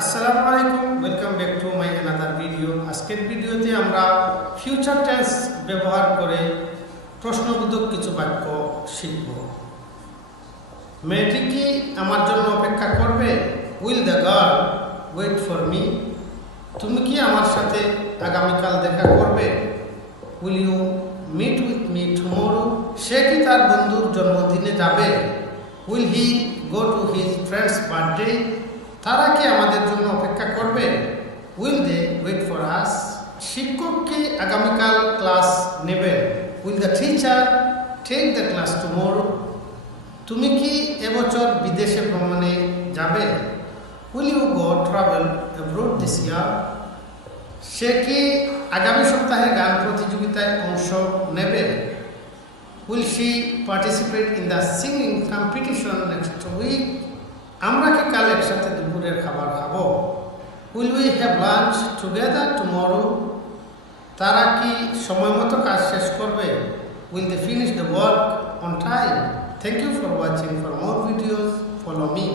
আসসালামু আলাইকুম, welcome back to my another video. আজকের ভিডিওতে আমরা ফিউচার টেন্স ব্যবহার করে প্রশ্নবোধক কিছু বাক্য শিখব। মেয়েটি কি আমার জন্য অপেক্ষা করবে? Will the girl wait for me? তুমি কি আমার সাথে আগামীকাল দেখা করবে? Will you meet with me tomorrow? সে কি তার বন্ধুর জন্মদিনে যাবে? Will he go to his friend's birthday? তারা কি আমাদের জন্য অপেক্ষা করবে? Will they wait for us? শিক্ষক কি আগামীকাল ক্লাস নেবেন? Will the teacher take the class tomorrow? তুমি কি এবছর বিদেশে ভ্রমণে যাবে? Will you go travel abroad this year? সে কি আগামী সপ্তাহে গান প্রতিযোগিতায় অংশ নেবে? Will she participate in the singing competition next week? আমরা কি কাল একসাথে দুপুরের খাবার খাবো? Will we have lunch together tomorrow? তারা কি সময় মতো কাজ শেষ করবে? Will they finish the work on time? Thank you for watching. For more videos follow me.